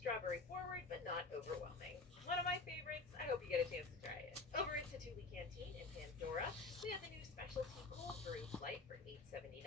strawberry forward, but not overwhelming. One of my favorites. I hope you get a chance to try it. Over at Satuli Canteen in Pandora, we have the new specialty cold brew flight for $8.79.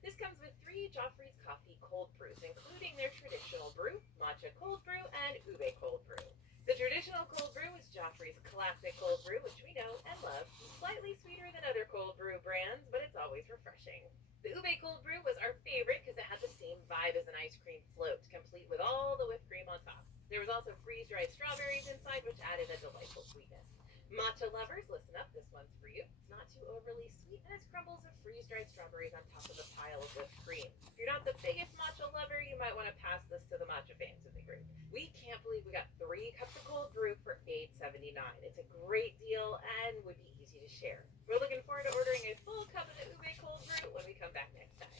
This comes with three Joffrey's Coffee cold brews, including their traditional brew, matcha cold brew, and ube cold brew. The traditional cold brew is Joffrey's classic cold brew, which we know and love. Slightly sweeter than other cold brew brands, but it's always refreshing. The ube cold brew was our favorite because it had the same vibe as an ice cream float, complete with all the whipped cream on top. There was also freeze-dried strawberries inside, which added a delightful sweetness. Matcha lovers, listen up, this one's for you. It's not too overly sweet, and it's crumbles of freeze-dried strawberries on top of a pile of whipped cream. If you're not the biggest matcha lover, you might want to pass this to the matcha fans in the group. We can't believe we got 3 cups of cold brew for $8.79. It's a great deal and would be easy to share. We're looking forward to ordering a full cup of the ube cold brew when we come back next time.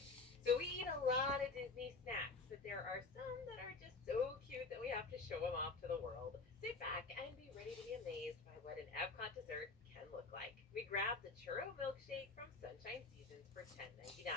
So we eat a lot of Disney snacks, but there are some that are just so cute that we have to show them off to the world. Sit back and be ready to be amazed by what an Epcot dessert can look like. We grabbed the churro milkshake from Sunshine Seasons for $10.99.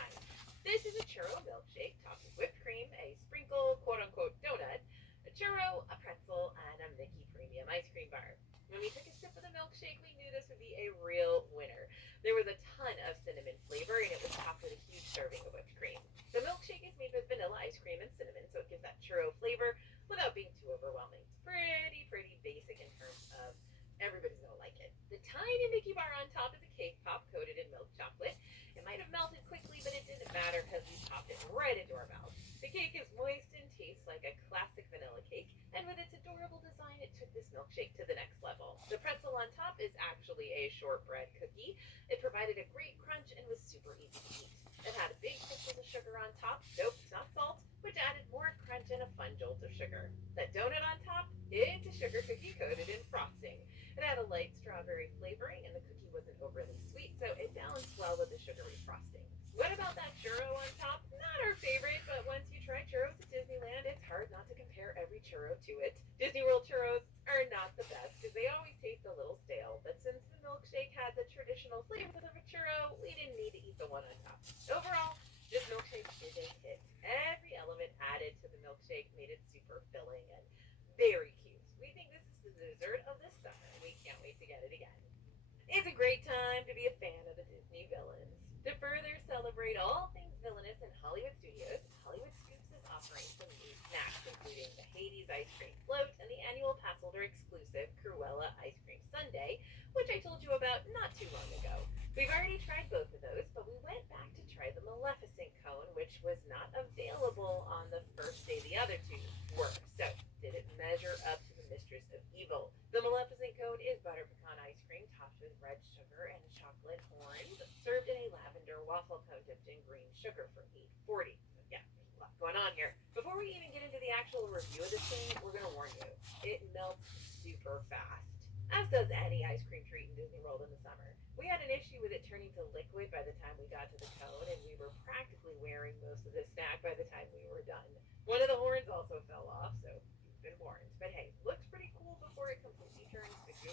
This is a churro milkshake topped with whipped cream, a sprinkle quote-unquote donut, a churro, a pretzel, and a Mickey Premium ice cream bar. When we took a sip of the milkshake, we knew this would be a real winner. There was a ton of cinnamon flavor, and it was topped with a huge serving of whipped cream. The milkshake is made with vanilla ice cream and cinnamon, so it gives that churro flavor without being too overwhelming. It's pretty basic in terms of everybody's gonna like it. The tiny Mickey bar on top is a cake pop coated in milk chocolate. It might have melted quickly, but it didn't matter because we popped it right into our mouth. The cake is moist and tastes like a classic vanilla cake, and with its adorable design, it took this milkshake to the next level. The pretzel on top is actually a shortbread cookie. It provided a great crunch and was super easy to eat. It had big crystals of sugar on top. Nope, it's not salt, which added more crunch and a fun jolt of sugar. That donut on top, it's a sugar cookie coated in frosting. It had a light strawberry flavoring, and the cookie wasn't overly sweet, so it balanced well with the sugary frosting. What about that churro on top? Not our favorite, but once you try churros at Disneyland, it's hard not to compare every churro to it. Disney World churros are not the best because they always taste a little stale, but since the milkshake had the traditional flavors of a churro, we didn't need to eat the one on top. Overall, this milkshake is a hit. Every element added to the milkshake made it super filling and very cute. We think this is the dessert of this summer, and we can't wait to get it again. It's a great time to be a fan of the Disney villains. To further celebrate all things villainous in Hollywood Studios, Hollywood Scoops is offering some new snacks, including the Hades ice cream float and the annual pass holder exclusive Cruella ice cream sundae, which I told you about not too long ago. We've already tried both of those, but we went back to try the Maleficent cone, which was not available on the first day the other two were. So, did it measure up to the Mistress of Evil? The Maleficent cone is butter pecan ice cream topped with red sugar and chocolate horns, served in a lavender waffle cone dipped in green sugar for $8.40. So yeah, there's a lot going on here. Before we even get into the actual review of this thing, we're gonna warn you, it melts super fast. As does any ice cream treat in Disney World in the summer. We had an issue with it turning to liquid by the time we got to the cone, and we were practically wearing most of the snack by the time we were done. One of the horns also fell off, so you've been warned. But hey, looks pretty cool before it completely turns to goo.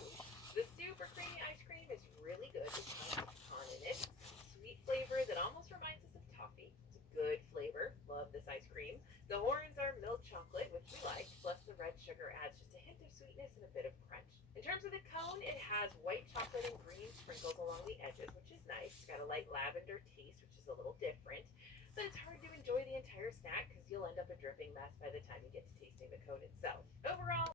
The super creamy ice cream is really good with tons of pecan in it. It's got a sweet flavor that almost reminds us of toffee. It's a good flavor. Love this ice cream. The horns are milk chocolate, which we like, plus the red sugar adds just a hint of sweetness and a bit of crunch. In terms of the cone, it has white chocolate and green sprinkles along the edges, which is nice. It's got a light lavender taste, which is a little different. But it's hard to enjoy the entire snack because you'll end up a dripping mess by the time you get to tasting the cone itself. Overall,